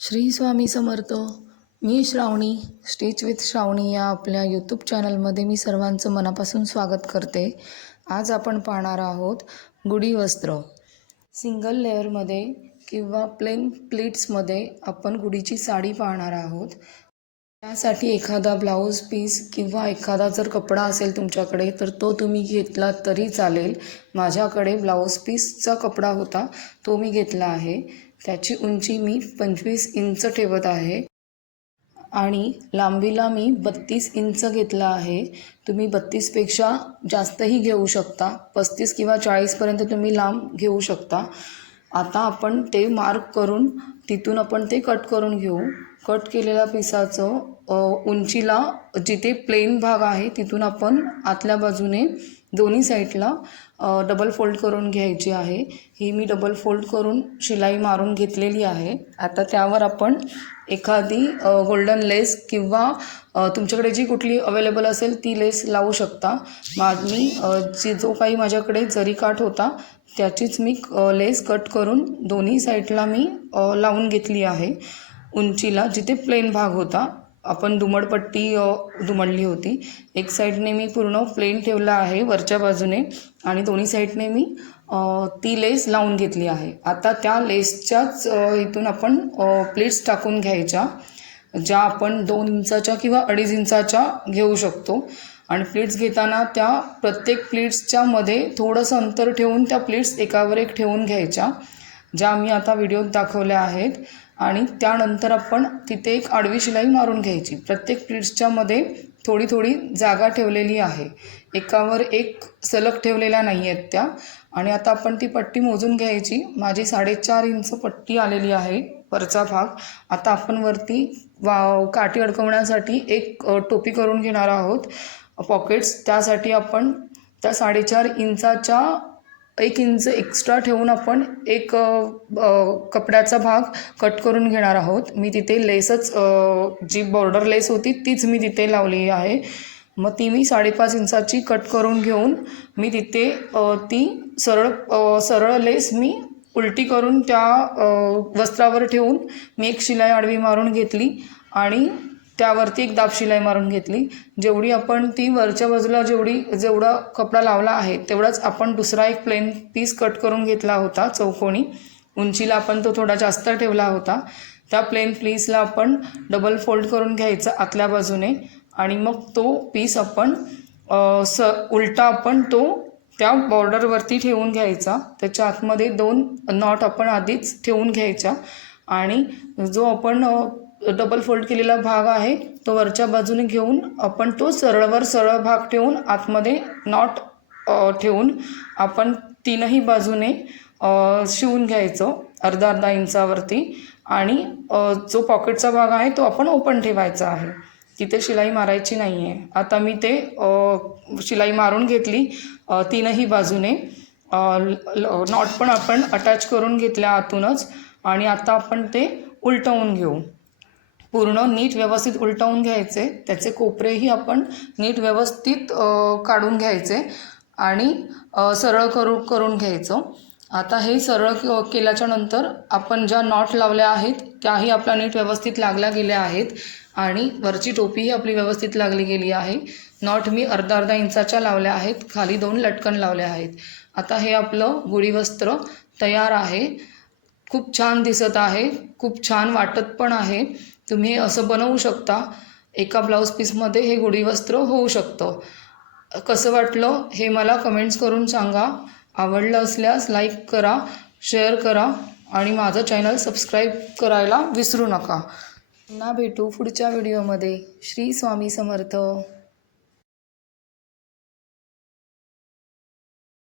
श्री स्वामी समर्थ. मी Shravani, stitch with Shravani या आपल्या यूट्यूब चॅनलमध्ये मी सर्वांचं मनापासून स्वागत करते. आज आपण पाहणार आहोत गुढी वस्त्र. सिंगल लेअरमध्ये किंवा प्लेन प्लीट्समध्ये आपण गुढीची साडी पाहणार आहोत. त्यासाठी एखादा ब्लाऊज पीस किंवा एखादा जर कपडा असेल तुमच्याकडे तर तो तुम्ही घेतला तरी चालेल. माझ्याकडे ब्लाऊज पीसचा कपडा होता, तो मी घेतला आहे. त्याची उंची मी 25 इंच ठेवत आहे आणि लांबीला मी 32 इंच घेतला आहे. तुम्ही 32पेक्षा जास्तही घेऊ शकता. 35 किंवा 40पर्यंत तुम्ही लांब घेऊ शकता. आता आपण ते मार्क करून तिथून आपण ते कट करून घेऊ. कट केलेल्या पिसाचं उंचीला जिथे प्लेन भाग आहे तिथून आपण आतल्या बाजूने दोन्ही साईडला डबल फोल्ड करून घ्यायची आहे. ही मी डबल फोल्ड करून शिलाई मारून घेतलेली आहे. आता त्यावर आपण एखादी गोल्डन लेस किंवा तुमच्याकडे जी कुठली अवेलेबल असेल ती लेस लावू शकता. मी जो काही माझ्याकडे जरी काठ होता त्याचीच मी लेस कट करून दोन्ही साईडला मी लावून घेतली आहे. उंचीला जिथे प्लेन भाग होता आपण दुमडपट्टी दुमडली होती. एक साईडने मी पूर्ण प्लेन ठेवला आहे वरच्या बाजूने आणि दोन्ही साईडने मी ती लेस लावून घेतली आहे. आता त्या लेसच्याच इथून आपण प्लेट्स टाकून घ्यायच्या, ज्या आपण 2 इंचाच्या किंवा 2.5 इंचाच्या घेऊ शकतो. आणि प्लेट्स घेताना त्या प्रत्येक प्लेट्सच्या मध्ये थोडंसं अंतर ठेवून त्या प्लेट्स एकावर एक ठेवून घ्यायच्या, ज्या मी आता व्हिडिओत दाखवल्या आहेत. आणि त्यानंतर आपण तिथे एक आडवी शिलाई मारून घ्यायची. प्रत्येक प्लीट्सच्या मध्ये थोडी थोडी जागा ठेवलेली आहे, एकावर एक सलग ठेवलेल्या नाही आहेत त्या. आणि आता आपण ती पट्टी मोजून घ्यायची. माझी 4.5 इंच पट्टी आलेली आहे वरचा भाग. आता आपण वरती काठी अडकवण्यासाठी एक टोपी करून घेणार आहोत, पॉकेट्स. त्यासाठी आपण त्या 4.5 इंचाच्या 1 इंच एक्स्ट्रा ठेवून आपण एक कपड्याचा भाग कट करून घेणार आहोत. मी तिथे लेसच जी बॉर्डर लेस होती तीच मी तिथे लावली आहे. मग ती मी 5.5 इंचाची कट करून घेऊन मी तिथे ती सरळ लेस मी उलटी करून त्या वस्त्रावर ठेवून मी एक शिलाई आडवी मारून घेतली आणि त्यावरती एक दाब शिलाई मारून घेतली. जेवढी आपण ती वरच्या बाजूला जेवढा कपडा लावला आहे तेवढाच आपण दुसरा एक प्लेन पीस कट करून घेतला होता चौकोनी. उंचीला आपण तो थोडा जास्त ठेवला होता. त्या प्लेन पीसला आपण डबल फोल्ड करून घ्यायचं आतल्या बाजूने आणि मग तो पीस आपण उलटा आपण तो त्या बॉर्डरवरती ठेवून घ्यायचा. त्याच्या आतमध्ये 2 नॉट आपण आधीच ठेवून घ्यायच्या आणि जो आपण डबल फोल्ड केलेला भाग आहे तो वरच्या बाजूने घेऊन आपण तो सरळ भाग ठेवून आतमध्ये नॉट ठेवून आपण 3ही बाजूने शिवून घ्यायचं अर्धा इंचावरती. आणि जो पॉकेटचा भाग आहे तो आपण ओपन ठेवायचा आहे, तिथे शिलाई मारायची नाही आहे. आता मी ते शिलाई मारून घेतली 3ही बाजूने. नॉट पण आपण अटॅच करून घेतल्या आतूनच. आणि आता आपण ते उलटवून घेऊ. पूर्ण नीट व्यवस्थित उलटवून घ्यायचे. त्याचे कोपरेही आपण नीट व्यवस्थित काढून घ्यायचे आणि सरळ करून घ्यायचं. आता हे सरळ केल्याच्या नंतर आपण ज्या नॉट लावल्या आहेत त्याही आपल्या नीट व्यवस्थित लागल्या गेल्या आहेत आणि वरची टोपीही आपली व्यवस्थित लागली गेली आहे. नॉट मी अर्धा इंचाच्या लावल्या आहेत, खाली 2 लटकन लावल्या आहेत. आता हे आपलं गुढी वस्त्र तयार आहे. खूप छान दिसत आहे, खूप छान वाटत पण आहे. तुम्ही असं बनवू शकता. एका ब्लाऊज पीसमध्ये हे गुढी वस्त्र होऊ शकतं. कसं वाटलं हे मला कमेंट्स करून सांगा. आवडलं असल्यास लाईक करा, शेअर करा आणि माझं चॅनल सबस्क्राईब करायला विसरू नका. पुन्हा भेटू पुढच्या व्हिडिओमध्ये. श्री स्वामी समर्थ.